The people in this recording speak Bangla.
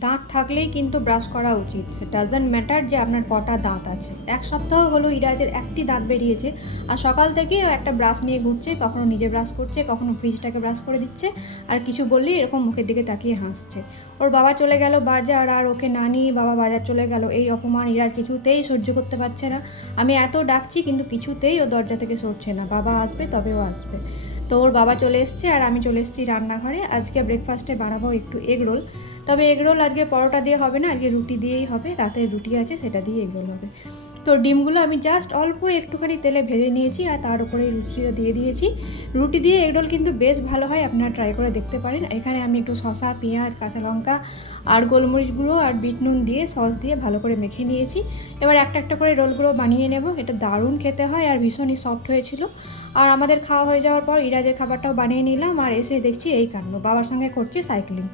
দাঁত থাকলেই কিন্তু ব্রাশ করা উচিত। ডাজন্ট ম্যাটার যে আপনার কটা দাঁত আছে। এক সপ্তাহ হলো ইরাজের একটি দাঁত বেরিয়েছে, আর সকাল থেকেই একটা ব্রাশ নিয়ে ঘুরছে, কখনো নিজে ব্রাশ করছে, কখনো ফ্রিজটাকে ব্রাশ করে দিচ্ছে, আর কিছু বললেই এরকম মুখের দিকে তাকিয়ে হাসছে। ওর বাবা চলে গেল বাজার, আর ওকে না নিয়ে বাবা বাজার চলে গেল। এই অপমান ইরাজ কিছুতেই সহ্য করতে পারছে না। আমি এত ডাকছি কিন্তু কিছুতেই ও দরজা থেকে সরছে না। বাবা আসবে তবেও আসবে। তো ওর বাবা চলে এসছে আর আমি চলে এসেছি রান্নাঘরে। আজকে ব্রেকফাস্টে বানাবো একটু এগরোল। তবে এগরোল আজকে পরোটা দিয়ে হবে না, আজকে রুটি দিয়েই হবে। রাতের রুটি আছে, সেটা দিয়ে এগরোল হবে। তো ডিমগুলো আমি জাস্ট অল্প একটুখানি তেলে ভেজে নিয়েছি, আর তার উপরে রুটিটা দিয়ে দিয়েছি। রুটি দিয়ে এগরোল কিন্তু বেশ ভালো হয়, আপনারা ট্রাই করে দেখতে পারেন। এখানে আমি একটু শসা, পেঁয়াজ, কাঁচা লঙ্কা আর গোলমরিচ গুঁড়ো আর বিট নুন দিয়ে সস দিয়ে ভালো করে মেখে নিয়েছি। এবার একটা একটা করে রোলগুলো বানিয়ে নেব। এটা দারুণ খেতে হয় আর ভীষণই সফট হয়েছিল। আর আমাদের খাওয়া হয়ে যাওয়ার পর ইরাজের খাবারটাও বানিয়ে নিলাম, আর এসে দেখছি এই কাণ্ড, বাবার সঙ্গে করছে সাইক্লিং।